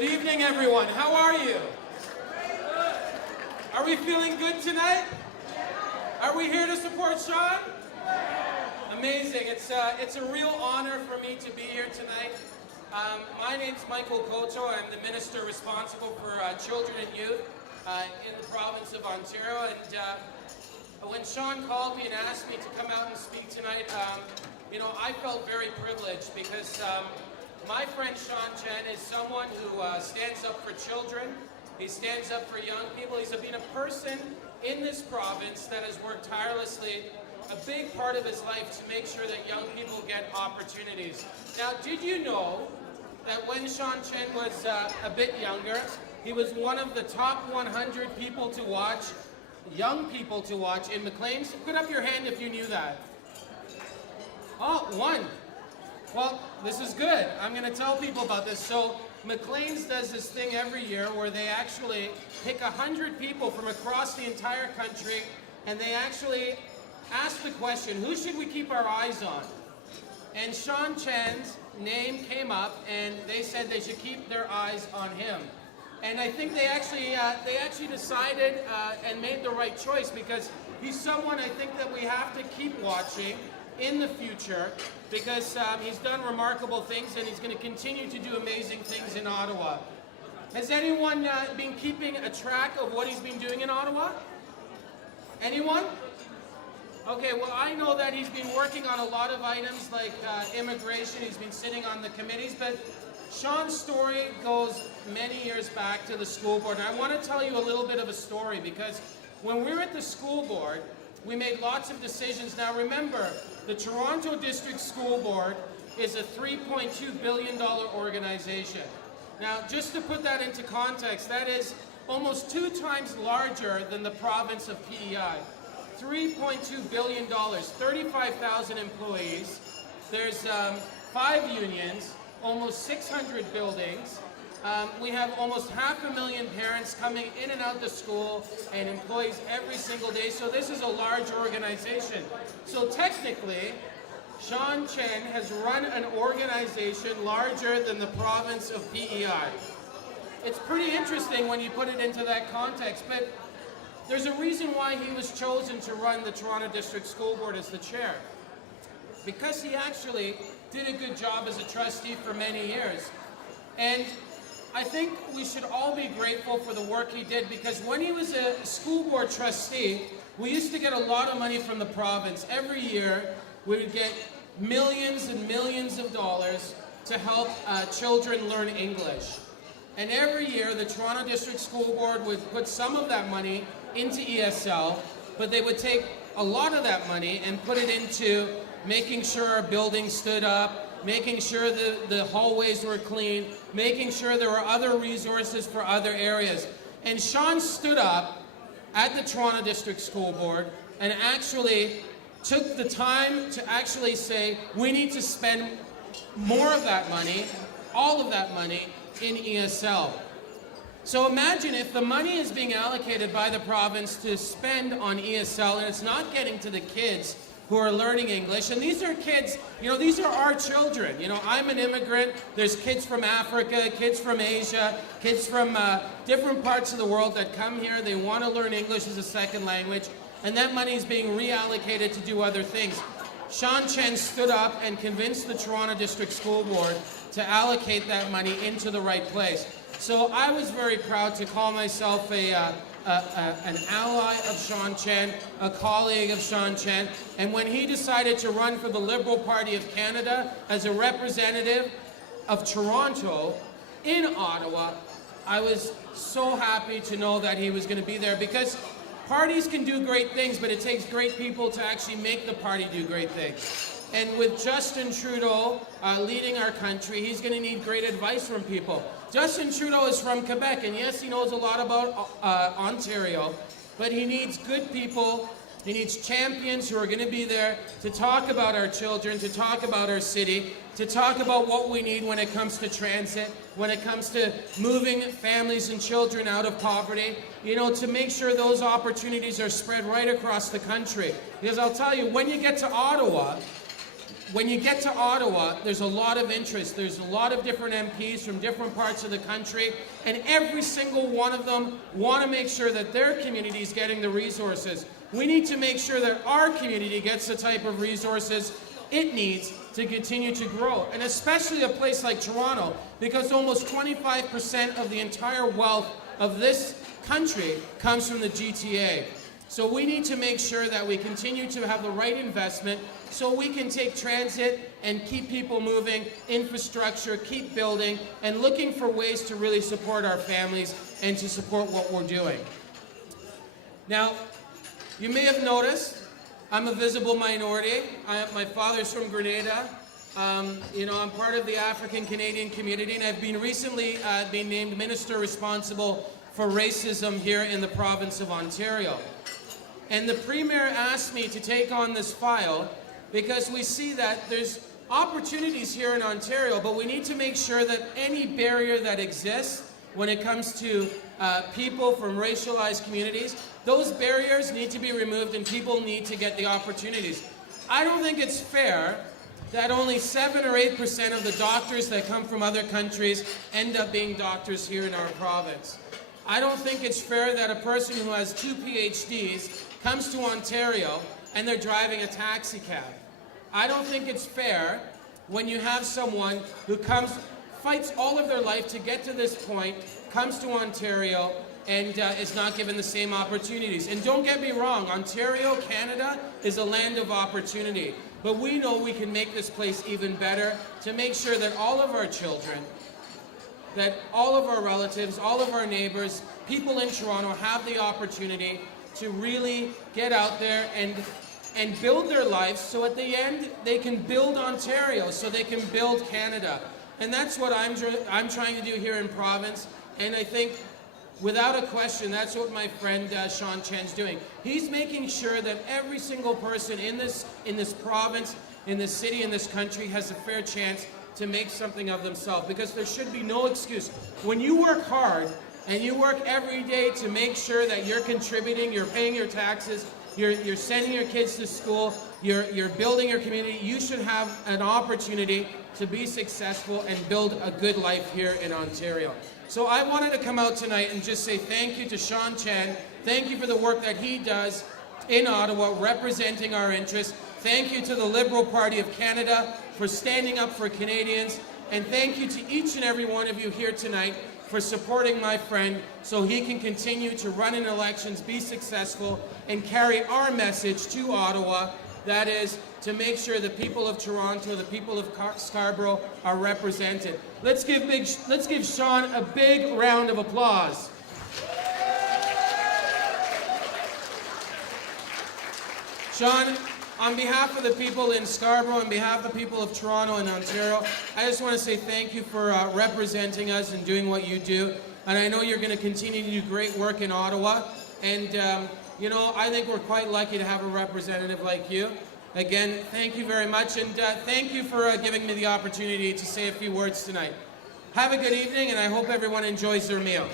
Good evening, everyone. How are you? Are we feeling good tonight? Are we here to support Shaun? Amazing. It's a real honor for me to be here tonight. My name's Coteau. I'm the minister responsible for children and youth in the province of Ontario. And when Shaun called me and asked me to come out and speak tonight, I felt very privileged because my friend Shaun Chen is someone who stands up for children. He stands up for young people. He's been a person in this province that has worked tirelessly, a big part of his life, to make sure that young people get opportunities. Now, did you know that when Shaun Chen was a bit younger, he was one of the top 100 people to watch, young people to watch in Maclean's? Put up your hand if you knew that. Oh, one. Well, this is good. I'm going to tell people about this. So Maclean's does this thing every year where they actually pick 100 people from across the entire country, and they actually ask the question, who should we keep our eyes on? And Shaun Chen's name came up, and they said they should keep their eyes on him. And I think they actually decided and made the right choice, because he's someone I think that we have to keep watching in the future, because he's done remarkable things and he's going to continue to do amazing things in Ottawa. Has anyone been keeping a track of what he's been doing in Ottawa? Anyone? Okay, well, I know that he's been working on a lot of items like immigration. He's been sitting on the committees, but Shaun's story goes many years back to the school board. And I want to tell you a little bit of a story, because when we were at the school board, we made lots of decisions. Now remember, the Toronto District School Board is a $3.2 billion organization. Now, just to put that into context, that is almost 2 times larger than the province of PEI. $3.2 billion, 35,000 employees. There's 5 unions, almost 600 buildings. We have almost 500,000 parents coming in and out the school, and employees every single day. So this is a large organization. So technically, Shaun Chen has run an organization larger than the province of PEI. It's pretty interesting when you put it into that context, but there's a reason why he was chosen to run the Toronto District School Board as the chair. Because he actually did a good job as a trustee for many years. And I think we should all be grateful for the work he did, because when he was a school board trustee, we used to get a lot of money from the province. Every year, we would get millions and millions of dollars to help children learn English. And every year, the Toronto District School Board would put some of that money into ESL, but they would take a lot of that money and put it into making sure our buildings stood up, making sure the hallways were clean, making sure there were other resources for other areas. And Shaun stood up at the Toronto District School Board and actually took the time to actually say, we need to spend more of that money, all of that money, in ESL. So imagine if the money is being allocated by the province to spend on ESL and it's not getting to the kids who are learning English. And these are kids, these are our children. I'm an immigrant. There's kids from Africa, kids from Asia, kids from different parts of the world that come here. They want to learn English as a second language. And that money is being reallocated to do other things. Shaun Chen stood up and convinced the Toronto District School Board to allocate that money into the right place. So I was very proud to call myself an ally of Shaun Chen, a colleague of Shaun Chen, and when he decided to run for the Liberal Party of Canada as a representative of Toronto in Ottawa, I was so happy to know that he was going to be there, because parties can do great things, but it takes great people to actually make the party do great things. And with Justin Trudeau leading our country, he's going to need great advice from people. Justin Trudeau is from Quebec, and yes, he knows a lot about Ontario, but he needs good people. He needs champions who are going to be there to talk about our children, to talk about our city, to talk about what we need when it comes to transit, when it comes to moving families and children out of poverty, to make sure those opportunities are spread right across the country. Because I'll tell you, when you get to Ottawa, when you get to Ottawa, there's a lot of interest. There's a lot of different MPs from different parts of the country, and every single one of them want to make sure that their community is getting the resources. We need to make sure that our community gets the type of resources it needs to continue to grow, and especially a place like Toronto, because almost 25% of the entire wealth of this country comes from the GTA. So we need to make sure that we continue to have the right investment so we can take transit and keep people moving, infrastructure, keep building, and looking for ways to really support our families and to support what we're doing. Now, you may have noticed I'm a visible minority. My father's from Grenada. You know, I'm part of the African Canadian community, and I've been recently been named Minister responsible for racism here in the province of Ontario. And the Premier asked me to take on this file because we see that there's opportunities here in Ontario, but we need to make sure that any barrier that exists when it comes to people from racialized communities, those barriers need to be removed and people need to get the opportunities. I don't think it's fair that only 7 or 8% of the doctors that come from other countries end up being doctors here in our province. I don't think it's fair that a person who has 2 PhDs comes to Ontario and they're driving a taxi cab. I don't think it's fair when you have someone who fights all of their life to get to this point, comes to Ontario, and is not given the same opportunities. And don't get me wrong, Ontario, Canada, is a land of opportunity. But we know we can make this place even better to make sure that all of our children, that all of our relatives, all of our neighbors, people in Toronto have the opportunity to really get out there and build their lives so at the end they can build Ontario, so they can build Canada. And that's what I'm trying to do here in province, and I think without a question that's what my friend Shaun Chen's doing. He's making sure that every single person in this province, in this city, in this country has a fair chance to make something of themselves, because there should be no excuse. When you work hard and you work every day to make sure that you're contributing, you're paying your taxes, you're sending your kids to school, you're building your community, you should have an opportunity to be successful and build a good life here in Ontario. So I wanted to come out tonight and just say thank you to Shaun Chen. Thank you for the work that he does in Ottawa, representing our interests. Thank you to the Liberal Party of Canada for standing up for Canadians. And thank you to each and every one of you here tonight for supporting my friend so he can continue to run in elections, be successful, and carry our message to Ottawa. That is, to make sure the people of Toronto, the people of Scarborough are represented. Let's give Shaun a big round of applause. Shaun, on behalf of the people in Scarborough, on behalf of the people of Toronto and Ontario, I just want to say thank you for representing us and doing what you do. And I know you're going to continue to do great work in Ottawa. And you know, I think we're quite lucky to have a representative like you. Again, thank you very much, and thank you for giving me the opportunity to say a few words tonight. Have a good evening, and I hope everyone enjoys their meal.